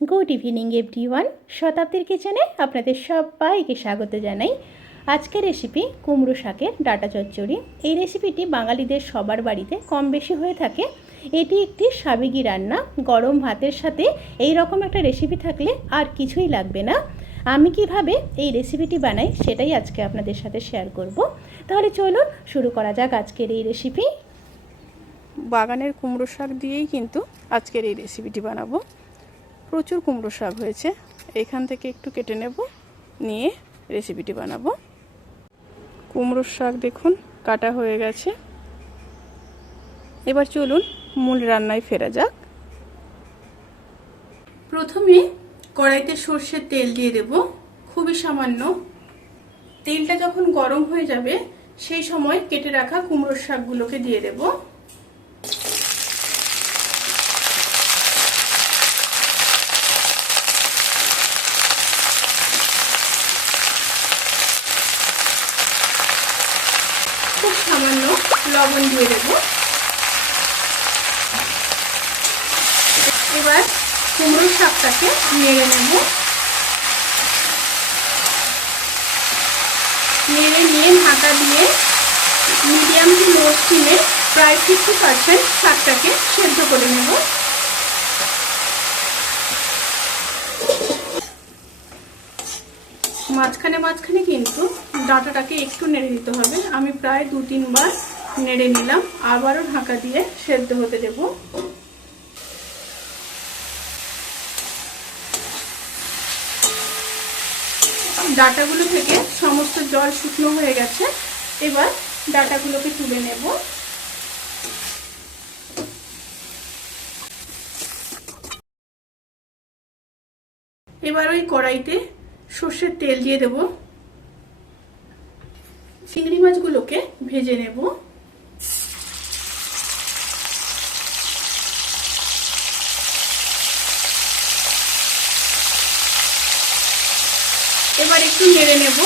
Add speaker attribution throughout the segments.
Speaker 1: Good evening every one শতাব্দীর কিচেনে আপনাদের সবাইকে স্বাগত জানাই। আজকের রেসিপি কুমড়ো শাকের ডাটা চচ্চড়ি। এই রেসিপিটি বাঙালিদের সবার বাড়িতে কম বেশি হয়ে থাকে। এটি একটি সাবেগি রান্না, গরম ভাতের সাথে এই রকম একটা রেসিপি থাকলে আর কিছুই লাগবে না। আমি কীভাবে এই রেসিপিটি বানাই সেটাই আজকে আপনাদের সাথে শেয়ার করব। তাহলে চলুন শুরু করা যাক আজকের এই রেসিপি।
Speaker 2: বাগানের কুমড়ো শাক দিয়েই কিন্তু আজকের এই রেসিপিটি বানাবো। প্রচুর কুমড়ো শাক হয়েছে। এখান থেকে একটু কেটে নেব, নিয়ে রেসিপিটি বানাবো। কুমড়োর শাক দেখুন, কাটা হয়ে গেছে। এবার চলুন মূল রান্নায় ফেরা যাক। প্রথমে কড়াইতে সর্ষের তেল দিয়ে দেব। খুবই সামান্য। তেলটা যখন গরম হয়ে যাবে, সেই সময় কেটে রাখা কুমড়োর শাকগুলোকে দিয়ে দেবো খুব সামান্য লবণ দিয়ে দেব। এবার কুমড়ো শাকটাকে নেড়ে নেব। নেড়ে নিয়ে ঢাকা দিয়ে মিডিয়াম টু লো স্টিমে প্রায় ফিফটি পারসেন্ট শাকটাকে সেদ্ধ করে নেব। মাঝখানে মাঝখানে কিন্তু ডাটাটাকে একটু নেড়ে দিতে হবে। আমি প্রায় দু তিনবার নেড়ে নিলাম, আবারও ঢাকা দিয়ে সেদ্ধ হতে দেব। ডাটাগুলো থেকে সমস্ত জল শুকনো হয়ে গেছে, এবার ডাটাগুলোকে তুলে নেব। এবার ওই কড়াইতে সর্ষের তেল দিয়ে দেব। চিংড়ি মাছগুলোকে ভেজে নেব। এবার একটু নেড়ে নেব।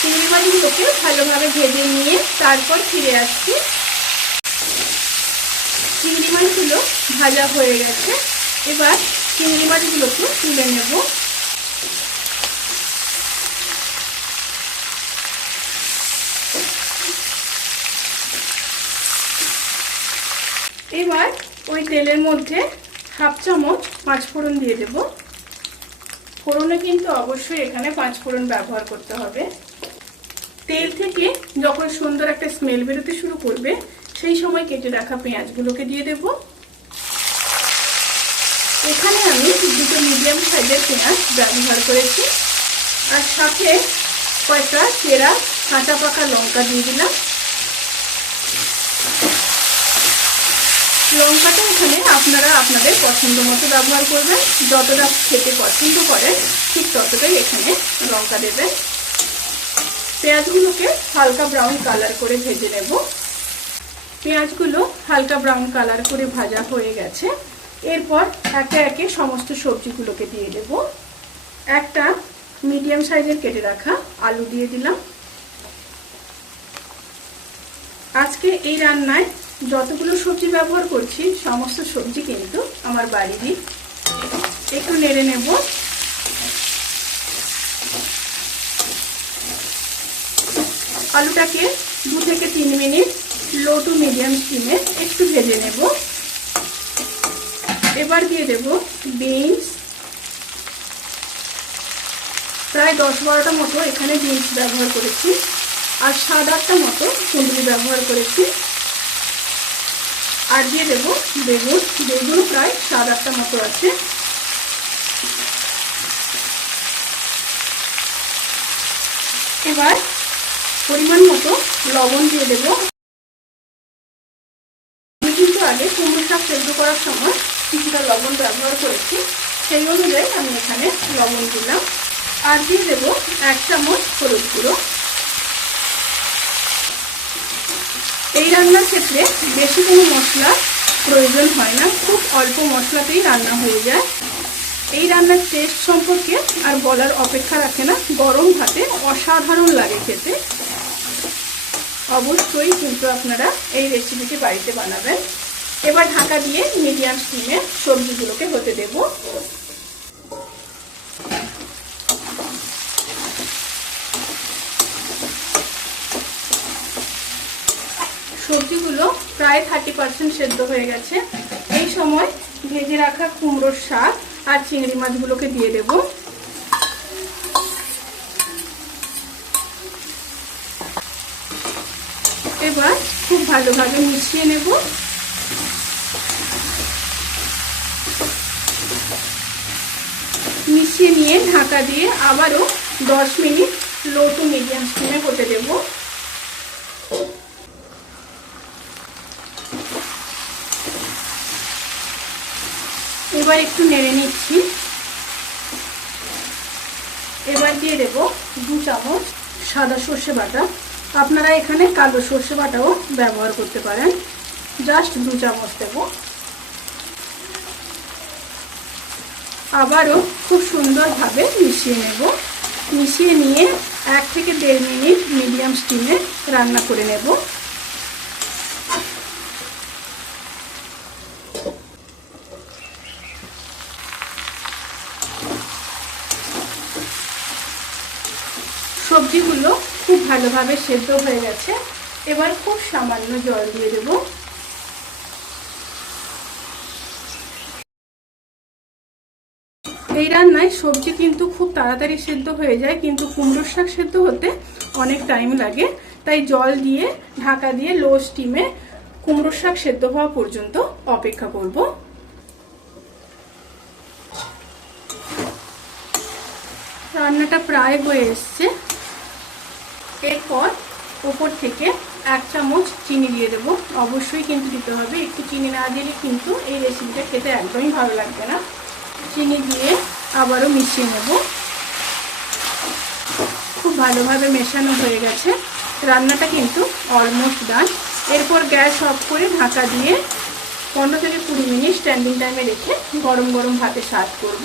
Speaker 2: চিংড়ি মাছগুলোকে ভালোভাবে ভেজে নিয়ে তারপর ফিরে আসছি। চিংড়ি মাছগুলো ভাজা হয়ে গেছে। এবার চিংড়ি মাছগুলোকে তুলে নেব। এবার ওই তেলের মধ্যে হাফ চামচ পাঁচ ফোড়ন দিয়ে দেব। ফোড়নে কিন্তু অবশ্যই এখানে পাঁচ ফোড়ন ব্যবহার করতে হবে। তেল থেকে যখন সুন্দর একটা স্মেল বেরোতে শুরু করবে, সেই সময় কেটে রাখা পেঁয়াজগুলোকে দিয়ে দেবো। এখানে আমি দুটো মিডিয়াম সাইজের পেঁয়াজ ব্যবহার করেছি। আর সাথে কয়েকটা চেরা কাঁচা পাকা লঙ্কা দিয়ে দিলাম। লঙ্কাটা আপনারা আপনাদের পছন্দ মতো ব্যবহার করবেন। যতটা খেতে পছন্দ করেন ঠিক ততটাই এখানে লঙ্কা দেবেন। পেঁয়াজগুলোকে হালকা ব্রাউন কালার করে ভেজে নেব। পেঁয়াজগুলো হালকা ব্রাউন কালার করে ভাজা হয়ে গেছে। এরপর একে একে সমস্ত সবজিগুলোকে দিয়ে দেব। একটা মিডিয়াম সাইজের কেটে রাখা আলু দিয়ে দিলাম। আজকে এই রান্নায় যতগুলো সবজি ব্যবহার করছি, সমস্ত সবজি কিন্তু আমার বাড়িরই একটু নেড়ে নেব। আলুটাকে দু থেকে তিন মিনিট লো টু মিডিয়াম স্টিমে একটু ভেজে নেব। এবার দিয়ে দেব বিনস। প্রায় দশ বারোটা মতো এখানে বিনস ব্যবহার করেছি, আর সাত আটটা মতো কুন্দুরি ব্যবহার করেছি। আর দিয়ে দেবো বেগুন। বেগুন প্রায় সাত আটটা মতো আছে। এবার পরিমাণ মতো লবণ দিয়ে দেবো। আমি কিন্তু আগে কুমড়ো শাক সেদ্ধ করার সময় কিছুটা লবণ ব্যবহার করেছি। সেই অনুযায়ী আমি এখানে লবণ দিলাম। আর দিয়ে দেবো এক চামচ হলুদ গুঁড়ো। এই রান্নার ক্ষেত্রে বেশি কোনো মশলা প্রয়োজন হয় না, খুব অল্প মশলাতেই রান্না হয়ে যায়। এই রান্নার টেস্ট সম্পর্কে আর বলার অপেক্ষা রাখে না, গরম ভাতে অসাধারণ লাগে খেতে। অবশ্যই কিন্তু আপনারা এই রেসিপিটি বাড়িতে বানাবেন। এবার ঢাকা দিয়ে মিডিয়াম স্টিমে সবজিগুলোকে হতে দেবো। সবজিগুলো প্রায় থার্টি পার্সেন্ট সেদ্ধ হয়ে গেছে। এই সময় ভেজে রাখা কুমড়োর শাক আর চিংড়ি মাছগুলোকে দিয়ে দেব। এবার খুব ভালোভাবে মিশিয়ে নেব। মিশিয়ে নিয়ে ঢাকা দিয়ে আবারও দশ মিনিট লো টু মিডিয়াম স্টিমে হতে দেবো। এবার একটু নেড়ে নিচ্ছি। এবার দিয়ে দেব দু চামচ সাদা সর্ষে বাটা। আপনারা এখানে কালো সর্ষে বাটাও ব্যবহার করতে পারেন। জাস্ট দু চামচ দেব। আবারও খুব সুন্দরভাবে মিশিয়ে নেব। মিশিয়ে নিয়ে এক থেকে দেড় মিনিট মিডিয়াম স্টিমে রান্না করে নেব। সবজিগুলো খুব ভালোভাবে সেদ্ধ হয়ে গেছে। এবার খুব সামান্য জল দিয়ে দেব। এই রান্নায় সবজি কিন্তু খুব তাড়াতাড়ি সেদ্ধ হয়ে যায়, কিন্তু কুমড়োর শাক সেদ্ধ হতে অনেক টাইম লাগে। তাই জল দিয়ে, ঢাকা দিয়ে লো স্টিমে কুমড়োর শাক সেদ্ধ হওয়া পর্যন্ত অপেক্ষা করব। রান্নাটা প্রায় হয়ে এসছে। এরপর ওপর থেকে এক চামচ চিনি দিয়ে দেবো। অবশ্যই কিন্তু দিতে হবে। একটু চিনি না দিলে কিন্তু এই রেসিপিটা খেতে একদমই ভালো লাগবে না। চিনি দিয়ে আবারও মিশিয়ে নেব। খুব ভালোভাবে মেশানো হয়ে গেছে। রান্নাটা কিন্তু অলমোস্ট ডান এরপর গ্যাস অফ করে ঢাকা দিয়ে পনেরো থেকে কুড়ি মিনিট স্ট্যান্ডিং টাইমে রেখে গরম গরম ভাতে সার্ভ করব।